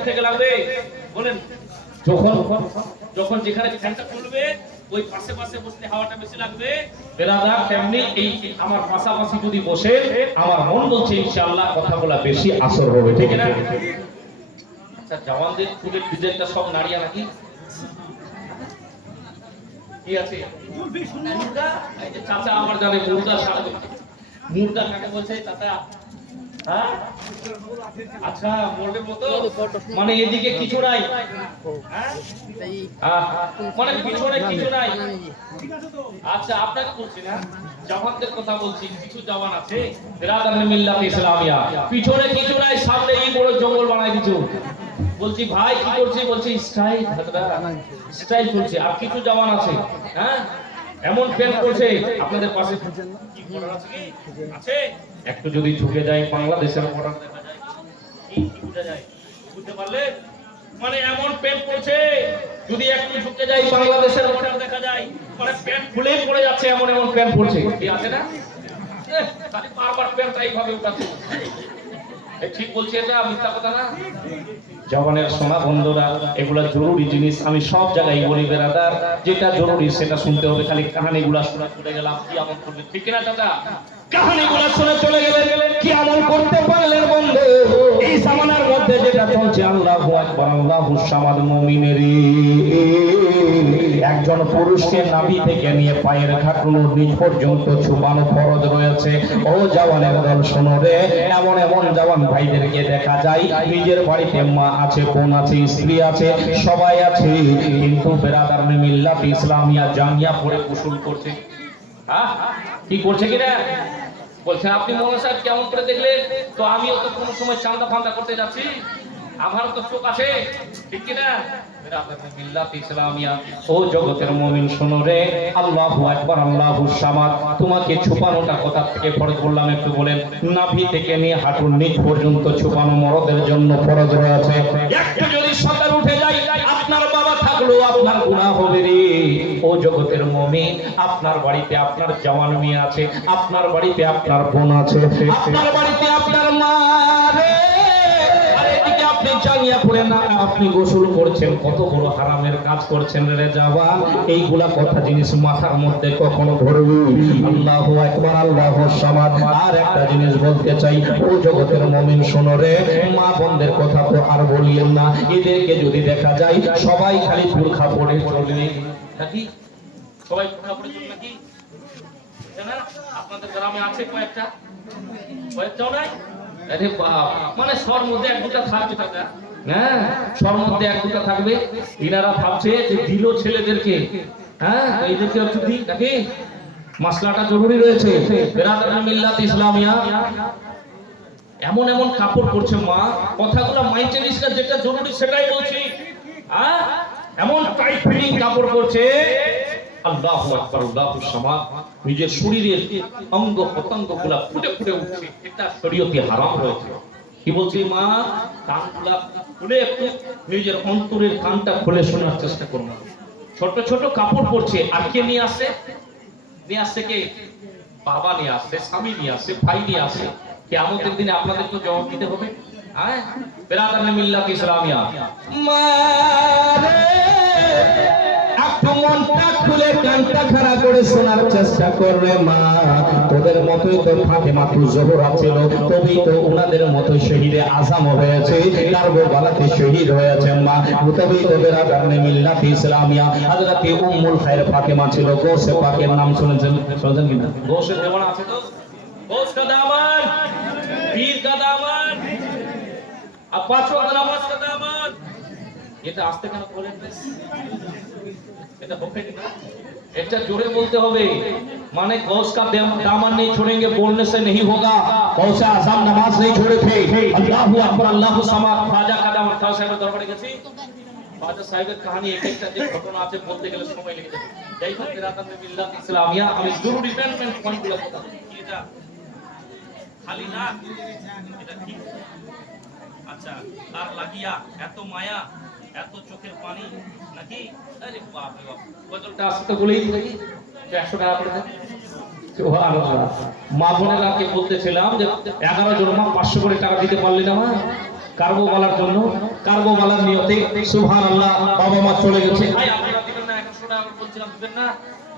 দূর থেকে লাগবে বলেন? যখন যখন যেখানে ফ্যানটা চলবে ওই পাশে পাশে বসলে হাওয়াটা বেশি লাগবে। বেরাদার তেমনি এই আমার পাশাপাশি যদি বসে আমার মন বলছে ইনশাআল্লাহ কথা বলা বেশি আসর হবে, ঠিক না? আচ্ছা, জওয়ানদের চুলের ডিজাইনটা সব নাড়িয়া নাকি কি আছে? মুর্দা। এই যে চাচা আমার জানে মুর্দা সারা মুর্দা কাকে বলছে চাচা? হ্যাঁ, আচ্ছা, মোড়ের মতো মানে এদিকে কিছু নাই, হ্যাঁ মানে পিছনে কিছু নাই। আচ্ছা, আপনাকে বলছি না, জওয়ানদের কথা বলছি। কিছু জওয়ান আছে বিরাদার মিল্লাত ইসলামিয়া, পিছনে কিছু নাই, সামনে এই বড় জঙ্গল বানাই দিছো। বলছি ভাই কি করছিস? বলছি স্টাইল, স্টাইল করছে। আর কিছু জওয়ান আছে হ্যাঁ এমন প্যান্ট করছে আপনাদের পাশে কি বর্ডার আছে কি আছে? একটু যদি ঝুঁকে যায় বাংলাদেশের বর্ডার দেখা যায়, কি বুঝা যায়? বুঝতে পারলে? মানে এমন প্যান্ট করছে যদি একটু ঝুঁকে যায় বাংলাদেশের বর্ডার দেখা যায়, মানে প্যান্ট খুলে পড়ে যাচ্ছে, এমন এমন প্যান্ট পড়ছে। কি আছে না? খালি বারবার প্যান্টটা এইভাবে উঠাচ্ছে। ঠিক বলছি, এটা মিথ্যা কথা না? জওয়ানের সোনা বন্ধুরা, এগুলা জরুরি জিনিস। আমি সব জায়গায় বলি বেরাদার, যেটা জরুরি সেটা শুনতে হবে। খালি কাহিনীগুলা শুনে চলে গেলাম কি আমল করবে, ঠিক না দাদা? কাহিনীগুলা শুনে চলে গেলেন, কি আমল করতে পারলেন বন্ধু? এই জামানার মধ্যে যেটা চলছে, আল্লাহু আকবার, আল্লাহুস সামাদ, মুমিনেরই একজন পুরুষকে নাভি থেকে নিয়ে পায়ের খাটুনোর নিচ পর্যন্ত ছুপানো ফরজ রয়েছে। ও জওয়ানের দল শোনো রে, এমন এমন জওয়ান ভাইদেরকে দেখা যায় নিজের বাড়িতে মা আছে, বোন আছে, স্ত্রী আছে, সবাই আছে, কিন্তু বেরাদার মিল্লাত ইসলামিয়া জাঙ্গিয়া পরে গোসল করছে। হ্যাঁ, কি করছে কিনা বলছে আপনি মৌলানা সাহেব কেমন করে দেখলেন? তো আমিও তো কোনো সময় চাঁদা ফান্দা করতে যাচ্ছি, আমারও তো চোখ আছে, ঠিক কিনা? মিল্লাত ইসলামিয়া, ও জগতের মুমিন শোনো রে, আল্লাহু আকবার, আল্লাহুস সামাদ। তোমাকে ছুপানোটা কোথা থেকে ফরজ বললাম একটু বলেন? নাভি থেকে নিয়ে হাঁটুর নিচ পর্যন্ত ছুপানো মরদের জন্য ফরজ রয়েছে। একটু যদি সকাল উঠে যায়, আপনার বাবা থাকলেও আপনার গুনাহ হবে রে। ও জগতের মুমিন, আপনার বাড়িতে আপনার জওয়ান মেয়ে আছে, আপনার বাড়িতে আপনার বোন আছে, আপনার বাড়িতে আপনার মা রে, আপনি জাঙ্গিয়া পড়ে না আপনি গোসল করছেন, কত বড় হারামের কাজ করছেন রে জওয়ান। এইগুলা কথা জিনিস মাথার মধ্যে কখনো ধরবি। আল্লাহু আকবার, আল্লাহুস সামাদ। আর একটা জিনিস বলতে চাই, ও জগতের মুমিন শোনো রে, মা বোনদের কথা তো আর বলিয়েন না। এদেরকে যদি দেখা যায় সবাই খালি বুরখা পরে চলে নাকি, সবাই বুরখা পরে চলে নাকি? জানা আপনাদের গ্রামে আছে কয়েকটা, কয়েকটাও নাই? আরে বাপ, মানে সর মধ্যে এক দুটা থাকবে টাকা, হ্যাঁ সর মধ্যে এক দুটা থাকবে। ইনারা ভাবছে যে দিল ছেলেদেরকে, হ্যাঁ এইদেরকে একটু দিই নাকি, মাসলাটা জরুরি রয়েছে। বেরাদার মিল্লাত ইসলামিয়া এমন এমন কাপড় পরছে, মা কথাগুলো মাইন্ড নিস না, যেটা জরুরি সেটাই বলছি। হ্যাঁ, এমন টাইট ফিটিং কাপড় পরছে, আল্লাহু আকবার, আল্লাহুস সামাদ। নিজের শরীরের অঙ্গ প্রত্যঙ্গগুলা ফুটে ফুটে উঠছে, এটা শরীয়তে হারাম রয়েছে। কি বলছি মা? কানগুলা খুলে একটু নিজের অন্তরের কানটা খুলে শোনার চেষ্টা করুন। ছোট ছোট কাপড় পরছে, আর কে নিয়ে আসে? নিয়ে আসছে কে? বাবা নিয়ে আসছে, স্বামী নিয়ে আসছে, ভাই নিয়ে আসে। কিয়ামতের দিনে আপনাদের তো জবাব দিতে হবে। হ্যাঁ, বেরাদার মিল্লাত ইসলামিয়া, মা রে মনটা খুলে কানটা খাড়া করে শোনার চেষ্টা করবে। মা তোদের মতোই তো ফাতেমা জোহরা ছিল, তবেই তো ওনাদের মতো শহীদে আজম হয়েছে, কারবালাতে শহীদ হয়েছে। মা তবেই তো বেরাদার মিল্লাত ইসলামিয়া হযরত উম্মুল খায়র ফাতেমা ছিল। গোসে পাকের নাম শুনেছেন? শুনেছেন কিনা? গোসের দেওয়ান আছে তো, গোস কা দামান, পীর কা দামান, আর পাঁচ ওয়াক্ত নামাজ কা দামান। এটা আস্তে কেন বলেন? এটা হবে না, এটা জোরে বলতে হবে। माने गौस का दामन नहीं छोड़ेंगे, बोलने से नहीं होगा। गौसे आज़म नमाज नहीं छोड़े थे। अल्लाहु अकबर, अल्लाहु समाद। ख्वाजा का दामन, ख्वाजा साहेब दरबारे গেছি, ख्वाजा সাহেবের কাহিনী এক একটা যে ঘটনা আছে বলতে গেলে সময় লেগে যাবে। যাই হোক, বেরাদার মিল্লাত ইসলামিয়া, আমি জরুরি মেন পয়েন্টগুলো কথা বলছি। এটা খালি না, এটা ঠিক। আচ্ছা, আর লাগিয়া এত মায়া, এত চোখের পানি নাকি? আরে বাপ রে বাপ, গজলটা আসতে তো বলেই দিই 100 টাকা করে দেন। সুবহানাল্লাহ। মা বোনেরাকে বলতেছিলাম যে 11 জন মা 500 করে টাকা দিতে পারলি না মা? কার্গো বলার জন্য, কার্গো বলার নিয়তে সুবহানাল্লাহ। বাবা মা চলে গেছে। ভাই আপনারা দিবেন না 100 টাকা বলছিলাম দিবেন না।